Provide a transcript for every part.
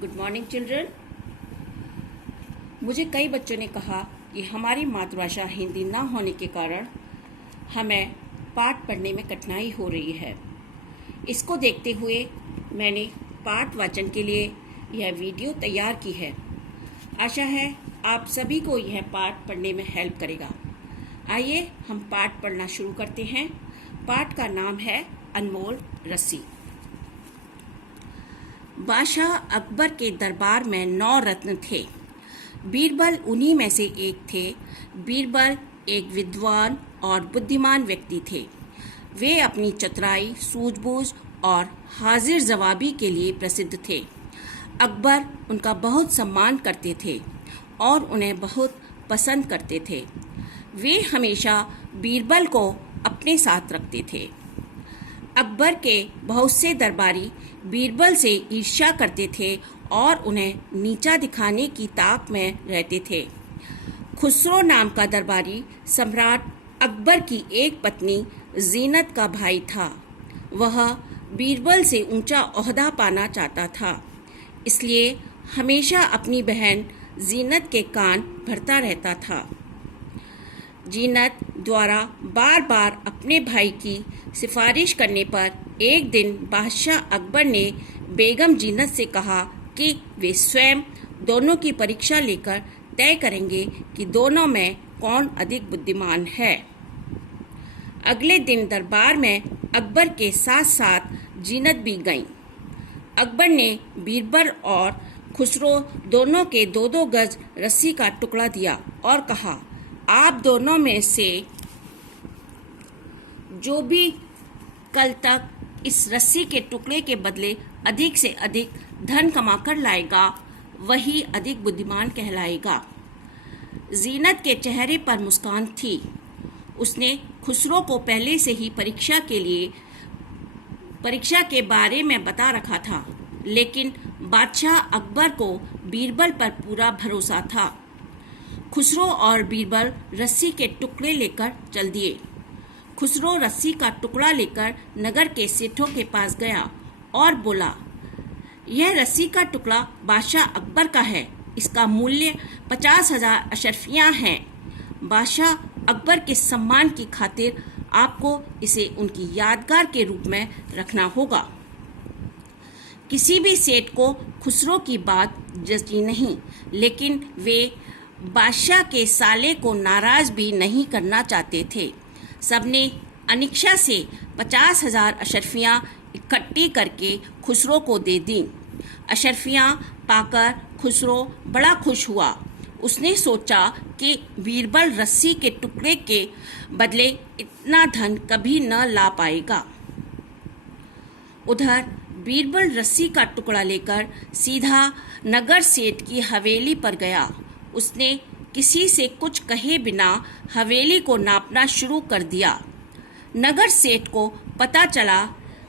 Good morning children. मुझे कई बच्चों ने कहा कि हमारी मातृभाषा हिंदी ना होने के कारण हमें पाठ पढ़ने में कठिनाई हो रही है। इसको देखते हुए मैंने पाठ वाचन के लिए यह वीडियो तैयार की है। आशा है आप सभी को यह पाठ पढ़ने में हेल्प करेगा। आइए हम पाठ पढ़ना शुरू करते हैं। पाठ का नाम है अनमोल रस्सी। बादशाह अकबर के दरबार में 9 रत्न थे। बीरबल उन्हीं में से एक थे। बीरबल एक विद्वान और बुद्धिमान व्यक्ति थे। वे अपनी चतुराई, सूझबूझ और हाजिर जवाबी के लिए प्रसिद्ध थे। अकबर उनका बहुत सम्मान करते थे और उन्हें बहुत पसंद करते थे। वे हमेशा बीरबल को अपने साथ रखते थे। अकबर के बहुत से दरबारी बीरबल से ईर्ष्या करते थे और उन्हें नीचा दिखाने की ताक में रहते थे। खुसरो नाम का दरबारी सम्राट अकबर की एक पत्नी जीनत का भाई था। वह बीरबल से ऊंचा ओहदा पाना चाहता था, इसलिए हमेशा अपनी बहन जीनत के कान भरता रहता था। जीनत द्वारा बार बार अपने भाई की सिफारिश करने पर एक दिन बादशाह अकबर ने बेगम जीनत से कहा कि वे स्वयं दोनों की परीक्षा लेकर तय करेंगे कि दोनों में कौन अधिक बुद्धिमान है। अगले दिन दरबार में अकबर के साथ साथ जीनत भी गईं। अकबर ने बीरबल और खुसरो दोनों के 2-2 गज रस्सी का टुकड़ा दिया और कहा, आप दोनों में से जो भी कल तक इस रस्सी के टुकड़े के बदले अधिक से अधिक धन कमाकर लाएगा, वही अधिक बुद्धिमान कहलाएगा। जीनत के चेहरे पर मुस्कान थी। उसने खुसरो को पहले से ही परीक्षा के बारे में बता रखा था, लेकिन बादशाह अकबर को बीरबल पर पूरा भरोसा था। खुसरो और बीरबल रस्सी के टुकड़े लेकर चल दिए। खुसरो रस्सी का टुकड़ा लेकर नगर के सेठों के पास गया और बोला, यह रस्सी का टुकड़ा बादशाह अकबर का है। इसका मूल्य 50,000 अशरफियाँ हैं। बादशाह अकबर के सम्मान की खातिर आपको इसे उनकी यादगार के रूप में रखना होगा। किसी भी सेठ को खुसरो की बात जची नहीं, लेकिन वे बादशाह के साले को नाराज भी नहीं करना चाहते थे। सबने अनिच्छा से 50,000 अशरफियाँ इकट्ठी करके खुसरो को दे दी। अशरफियाँ पाकर खुसरो बड़ा खुश हुआ। उसने सोचा कि बीरबल रस्सी के टुकड़े के बदले इतना धन कभी न ला पाएगा। उधर बीरबल रस्सी का टुकड़ा लेकर सीधा नगर सेठ की हवेली पर गया। उसने किसी से कुछ कहे बिना हवेली को नापना शुरू कर दिया। नगर सेठ को पता चला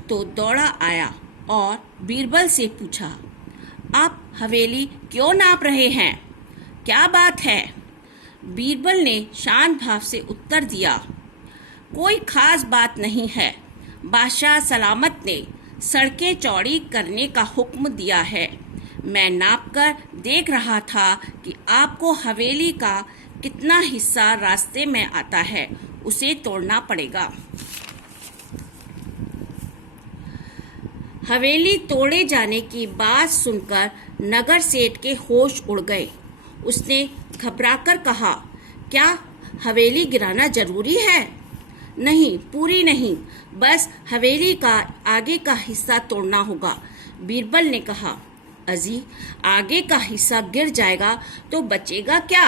तो दौड़ा आया और बीरबल से पूछा, आप हवेली क्यों नाप रहे हैं? क्या बात है? बीरबल ने शांत भाव से उत्तर दिया, कोई खास बात नहीं है। बादशाह सलामत ने सड़कें चौड़ी करने का हुक्म दिया है। मैं नापकर देख रहा था कि आपको हवेली का कितना हिस्सा रास्ते में आता है, उसे तोड़ना पड़ेगा। हवेली तोड़े जाने की बात सुनकर नगर सेठ के होश उड़ गए। उसने घबराकर कहा, क्या हवेली गिराना जरूरी है? नहीं, पूरी नहीं, बस हवेली का आगे का हिस्सा तोड़ना होगा। बीरबल ने कहा, अजी, आगे का हिस्सा गिर जाएगा तो बचेगा क्या?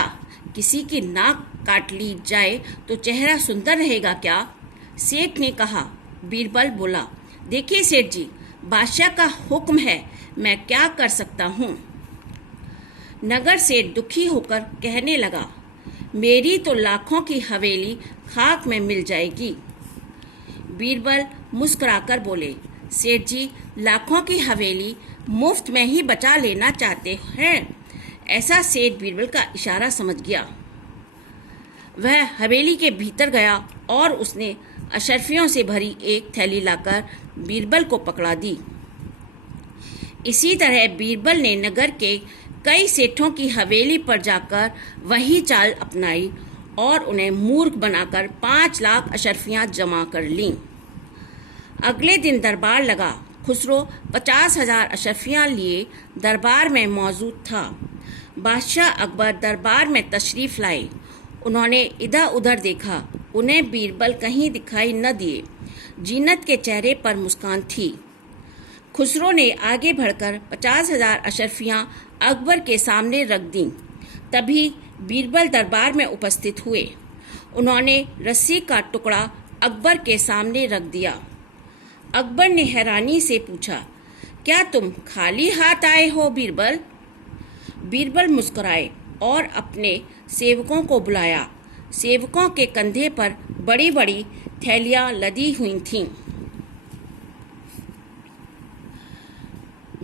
किसी की नाक काट ली जाए तो चेहरा सुंदर रहेगा क्या? सेठ ने कहा। बीरबल बोला, देखिए सेठ जी, बादशाह का हुक्म है, मैं क्या कर सकता हूँ? नगर सेठ दुखी होकर कहने लगा, मेरी तो लाखों की हवेली खाक में मिल जाएगी। बीरबल मुस्कुराकर बोले, सेठ जी, लाखों की हवेली मुफ्त में ही बचा लेना चाहते हैं। ऐसा सेठ बीरबल का इशारा समझ गया। वह हवेली के भीतर गया और उसने अशरफियों से भरी एक थैली लाकर बीरबल को पकड़ा दी। इसी तरह बीरबल ने नगर के कई सेठों की हवेली पर जाकर वही चाल अपनाई और उन्हें मूर्ख बनाकर 5 लाख अशर्फियाँ जमा कर लीं। अगले दिन दरबार लगा। खुसरो 50,000 अशर्फियाँ लिए दरबार में मौजूद था। बादशाह अकबर दरबार में तशरीफ़ लाए। उन्होंने इधर उधर देखा, उन्हें बीरबल कहीं दिखाई न दिए। जीनत के चेहरे पर मुस्कान थी। खुसरो ने आगे बढ़कर 50,000 अशर्फियाँ अकबर के सामने रख दीं। तभी बीरबल दरबार में उपस्थित हुए। उन्होंने रस्सी का टुकड़ा अकबर के सामने रख दिया। अकबर ने हैरानी से पूछा, क्या तुम खाली हाथ आए हो बीरबल? बीरबल मुस्कुराए और अपने सेवकों को बुलाया। सेवकों के कंधे पर बड़ी बड़ी थैलियाँ लदी हुई थीं।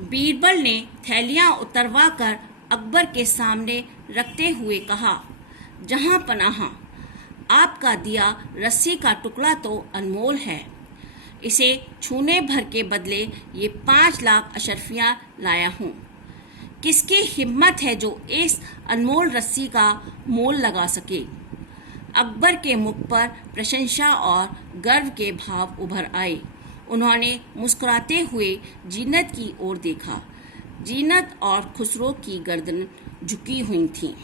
बीरबल ने थैलियाँ उतरवा कर अकबर के सामने रखते हुए कहा, जहाँ पनाह, आपका दिया रस्सी का टुकड़ा तो अनमोल है। इसे छूने भर के बदले ये 5 लाख अशर्फियाँ लाया हूँ। किसकी हिम्मत है जो इस अनमोल रस्सी का मोल लगा सके? अकबर के मुख पर प्रशंसा और गर्व के भाव उभर आए। उन्होंने मुस्कुराते हुए जीनत की ओर देखा। जीनत और खुसरो की गर्दन झुकी हुई थी।